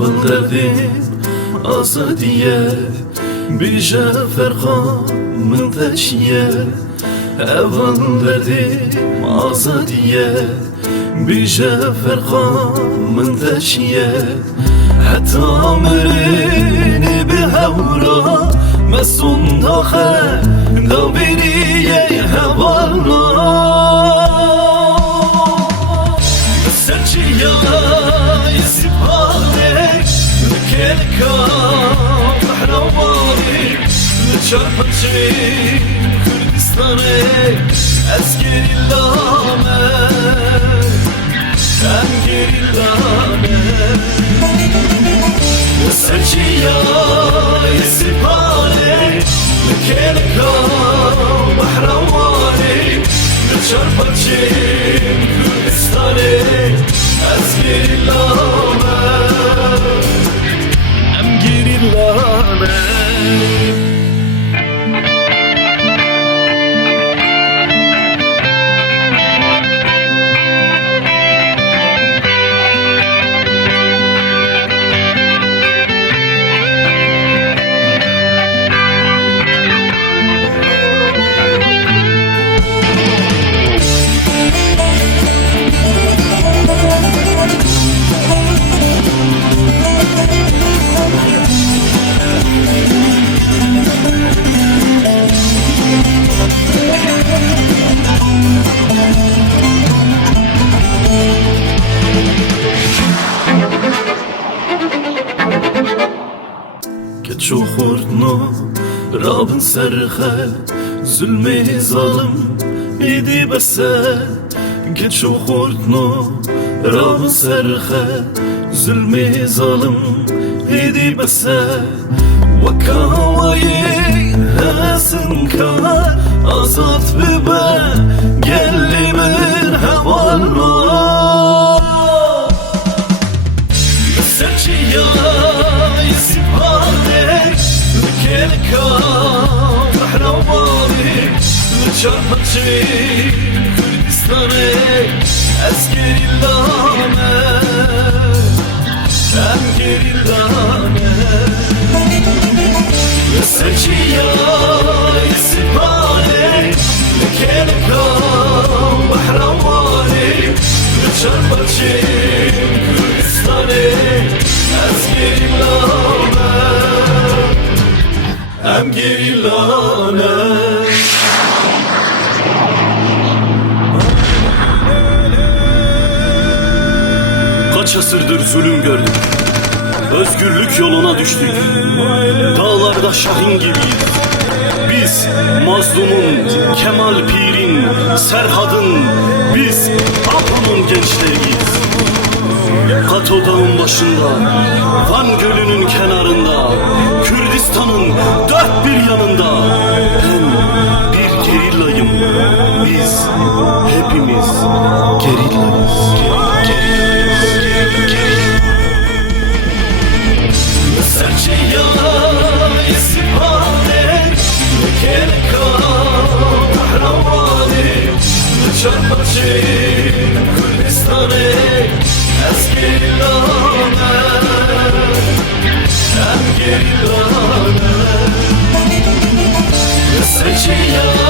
Eval derdim azadiye Bije ferkan min teşiye Eval derdim azadiye Bije ferkan min teşiye Hatta merini bihevra Mesun daxe Gabiniye hevala Serçiye isipane Kelka kahramanı Çarpıcı Kürdistan'ı Eskerillame Emgerillame Serçiye isipane Kelka kahramanı Çarpıcı Kürdistan'ı Eskerillame Emgerillame Keço xurdno Rabin serxe Zulmi zalim idi bese Keço xurdno Rabin serxe Zulmi zalim idi bese Vakavayi hesin kar Azat bibe Gellimin hevalma Serçiye isipane Kelka kahramanı Çarpıcı Kürdistan'ı Eskerillame Emgerillame Serçiye isipane Kelka kahramanı Çarpıcı Kürdistan'ı Eskerillame Emgerillame Kaç asırdır zulüm gördük Özgürlük yoluna düştük Dağlarda şahin gibiyiz Biz mazlumun, Kemal Pir'in, Serhad'ın Biz Apo'nun gençleriyiz Kato dağın başında Van gölünün kenarında Kürdistan'ın dört bir yanında Ben bir gerillayım Biz hepimiz gerillayız Serçiye isipane Kelka kahramanı Çarpıcı Kürdistan'ı Eskerillame Emgerillame Serçiye